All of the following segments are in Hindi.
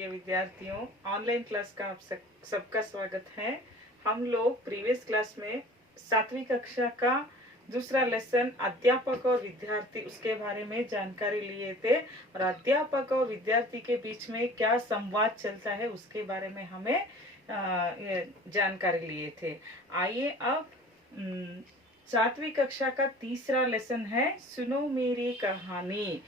प्रिय विद्यार्थियों, ऑनलाइन क्लास का आप सबका स्वागत है। हम लोग प्रीवियस क्लास में 7वीं कक्षा का दूसरा लेसन अध्यापक और विद्यार्थी उसके बारे में जानकारी लिए थे और अध्यापक और विद्यार्थी के बीच में क्या संवाद चलता है उसके बारे में हमें जानकारी लिए थे। आइए अब 7वीं कक्षा का तीसरा लेसन है सुनो मेरी कहानी।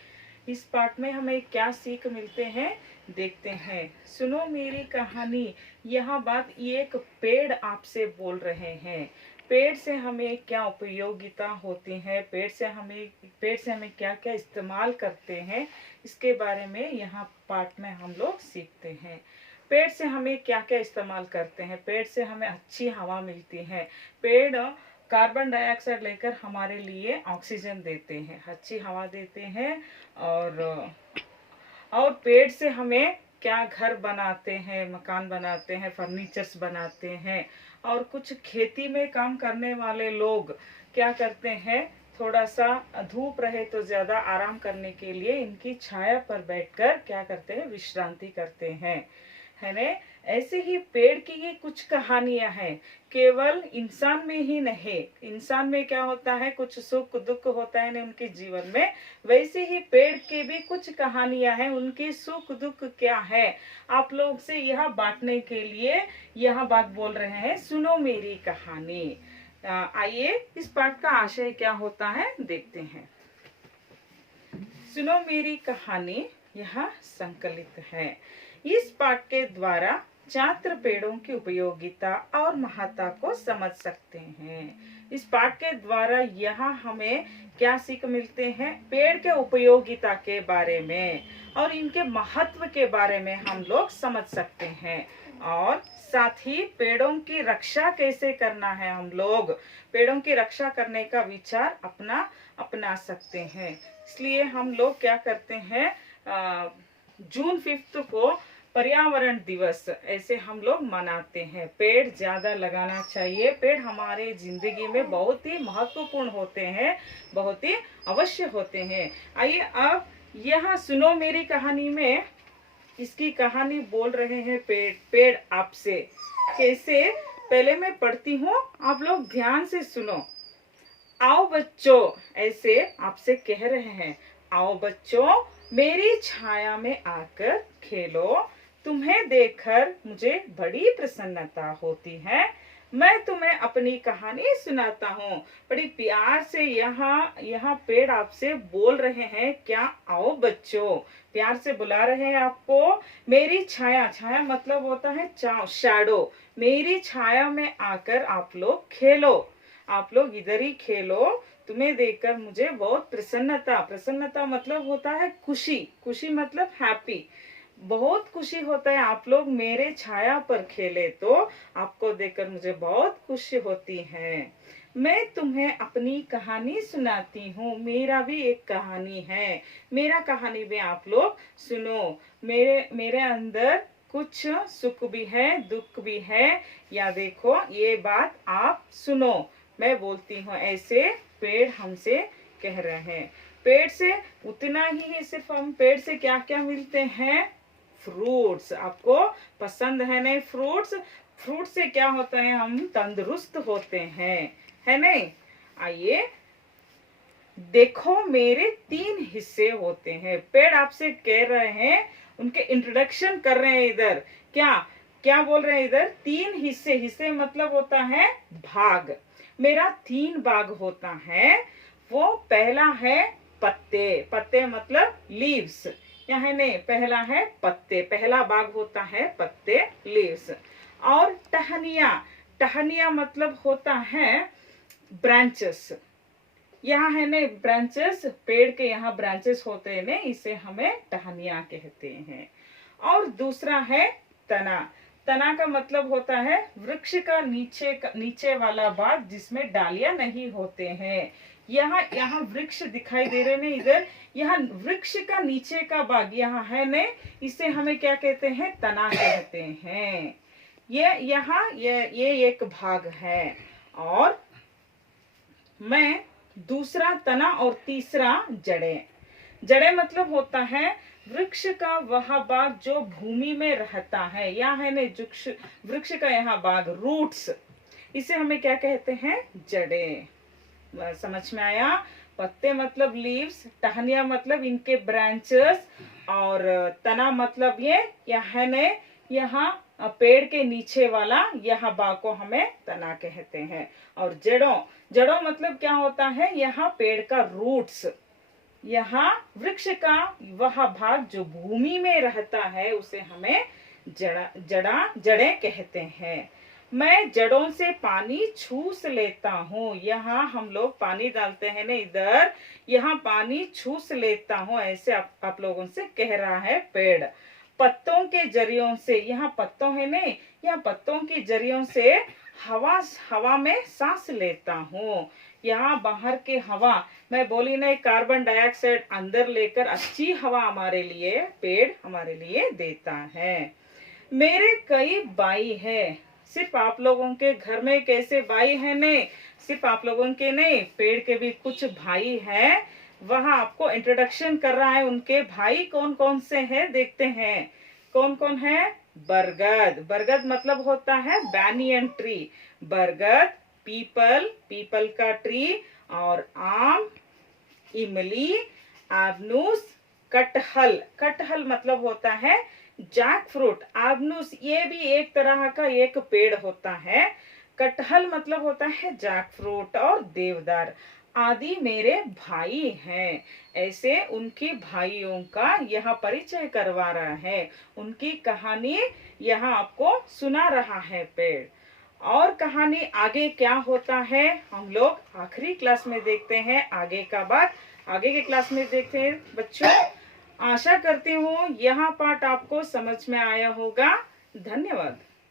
इस पाठ में हमें क्या सीख मिलते हैं देखते हैं। सुनो मेरी कहानी, यह बात एक पेड़ आपसे बोल रहे हैं। पेड़ से हमें क्या उपयोगिता होती है, पेड़ से हमें क्या क्या इस्तेमाल करते हैं, इसके बारे में यहाँ पाठ में हम लोग सीखते हैं। पेड़ से हमें क्या क्या इस्तेमाल करते हैं। पेड़ से हमें अच्छी हवा मिलती है। पेड़ कार्बन डाइऑक्साइड लेकर हमारे लिए ऑक्सीजन देते हैं, अच्छी हवा देते हैं। और पेड़ से हमें क्या घर बनाते हैं, मकान बनाते हैं, फर्नीचर्स बनाते हैं। और कुछ खेती में काम करने वाले लोग क्या करते हैं, थोड़ा सा धूप रहे तो ज़्यादा आराम करने के लिए इनकी छाया पर बैठकर क्या करते हैं, विश्रांति करते हैं, है ना। ऐसे ही पेड़ की ये कुछ कहानियां हैं। केवल इंसान में ही नहीं, इंसान में क्या होता है, कुछ सुख दुख होता है ना उनके जीवन में, वैसे ही पेड़ के भी कुछ कहानियां हैं, उनके सुख दुख क्या है, आप लोग से यह बांटने के लिए यह बात बोल रहे हैं, सुनो मेरी कहानी। आइए इस पाठ का आशय क्या होता है देखते हैं। सुनो मेरी कहानी यह संकलित है। इस पाठ के द्वारा छात्र पेड़ों की उपयोगिता और महत्ता को समझ सकते हैं। इस पाठ के द्वारा यहाँ हमें क्या सीख मिलते हैं, पेड़ के उपयोगिता के बारे में और इनके महत्व के बारे में हम लोग समझ सकते हैं। और साथ ही पेड़ों की रक्षा कैसे करना है, हम लोग पेड़ों की रक्षा करने का विचार अपना सकते हैं। इसलिए हम लोग क्या करते हैं, जून 5 को पर्यावरण दिवस ऐसे हम लोग मनाते हैं। पेड़ ज्यादा लगाना चाहिए। पेड़ हमारे जिंदगी में बहुत ही महत्वपूर्ण होते हैं, बहुत ही अवश्य होते हैं। आइए अब यहाँ सुनो मेरी कहानी में इसकी कहानी बोल रहे हैं पेड़ आपसे। कैसे, पहले मैं पढ़ती हूँ, आप लोग ध्यान से सुनो। आओ बच्चों, ऐसे आपसे कह रहे हैं, आओ बच्चों मेरी छाया में आकर खेलो। तुम्हें देखकर मुझे बड़ी प्रसन्नता होती है। मैं तुम्हें अपनी कहानी सुनाता हूँ। बड़ी प्यार से यहाँ पेड़ आपसे बोल रहे हैं क्या, आओ बच्चों, प्यार से बुला रहे हैं आपको। मेरी छाया, छाया मतलब होता है शैडो, मेरी छाया में आकर आप लोग खेलो, आप लोग इधर ही खेलो। तुम्हें देखकर मुझे बहुत प्रसन्नता मतलब होता है खुशी, खुशी मतलब हैप्पी, बहुत खुशी होता है। आप लोग मेरे छाया पर खेले तो आपको देखकर मुझे बहुत खुशी होती है। मैं तुम्हें अपनी कहानी सुनाती हूँ। मेरा भी एक कहानी है, मेरा कहानी भी आप लोग सुनो। मेरे अंदर कुछ सुख भी है, दुख भी है, या देखो ये बात आप सुनो, मैं बोलती हूँ, ऐसे पेड़ हमसे कह रहे हैं। पेड़ से उतना ही है, सिर्फ हम पेड़ से क्या क्या मिलते हैं, फ्रूट्स। आपको पसंद है नहीं फ्रूट्स, फ्रूट से क्या होता है, हम तंदुरुस्त होते हैं, है नहीं। आइए देखो मेरे 3 हिस्से होते हैं। पेड़ आपसे कह रहे हैं, उनके इंट्रोडक्शन कर रहे हैं। इधर क्या क्या बोल रहे हैं, इधर 3 हिस्से, हिस्से मतलब होता है भाग। मेरा 3 भाग होता है। वो पहला है पत्ते, पत्ते मतलब लीव्स, यहाँ नहीं, पहला है पत्ते, पहला भाग होता है पत्ते, लीव्स। और टहनिया, टहनिया मतलब होता है ब्रांचेस, यहाँ है ना ब्रांचेस, पेड़ के यहाँ ब्रांचेस होते हैं ना, इसे हमें टहनिया कहते हैं। और दूसरा है तना, तना का मतलब होता है वृक्ष का नीचे वाला भाग जिसमें डालियां नहीं होते हैं। यहाँ वृक्ष दिखाई दे रहे हैं इधर, यहाँ वृक्ष का नीचे का भाग यहाँ है ने, इसे हमें क्या कहते हैं, तना कहते हैं। ये एक भाग है। और मैं दूसरा तना और तीसरा जड़े, जड़े मतलब होता है वृक्ष का वह भाग जो भूमि में रहता है, या है ना वृक्ष का यह भाग रूट्स, इसे हमें क्या कहते हैं? जड़ें। समझ में आया? पत्ते मतलब लीव्स, टहनियां मतलब इनके ब्रांचेस, और तना मतलब ये है ने यहाँ पेड़ के नीचे वाला यह भाग को हमें तना कहते हैं। और जड़ों, जड़ों मतलब क्या होता है? यहाँ पेड़ का रूट्स, यहाँ वृक्ष का वह भाग जो भूमि में रहता है उसे हमें जड़ें कहते हैं। मैं जड़ों से पानी चूस लेता हूँ। यहाँ हम लोग पानी डालते हैं ना इधर, यहाँ पानी चूस लेता हूँ, ऐसे आप लोगों से कह रहा है पेड़। पत्तों के जरियों से, यहाँ पत्तों है ने, यहाँ पत्तों के जरियों से हवा में सांस लेता हूँ। यहाँ बाहर के हवा, मैं बोली नहीं, कार्बन डाइऑक्साइड अंदर लेकर अच्छी हवा हमारे लिए पेड़ हमारे लिए देता है। मेरे कई भाई है। सिर्फ आप लोगों के घर में कैसे भाई है नहीं, सिर्फ आप लोगों के नहीं, पेड़ के भी कुछ भाई हैं। वह आपको इंट्रोडक्शन कर रहा है, उनके भाई कौन कौन से हैं देखते हैं। कौन कौन है? बरगद, बरगद मतलब होता है बैनियन ट्री। बरगद, पीपल, पीपल का ट्री, और आम, इमली, आबनूस, कटहल, कटहल मतलब होता है जैक फ्रूट। आबनूस ये भी एक तरह का एक पेड़ होता है। कटहल मतलब होता है जैक फ्रूट। और देवदार आदि मेरे भाई हैं। ऐसे उनके भाइयों का यह परिचय करवा रहा है, उनकी कहानी यहाँ आपको सुना रहा है पेड़। और कहानी आगे क्या होता है हम लोग आखिरी क्लास में देखते हैं। आगे का बात आगे के क्लास में देखते हैं बच्चों। आशा करती हूँ यह पाठ आपको समझ में आया होगा। धन्यवाद।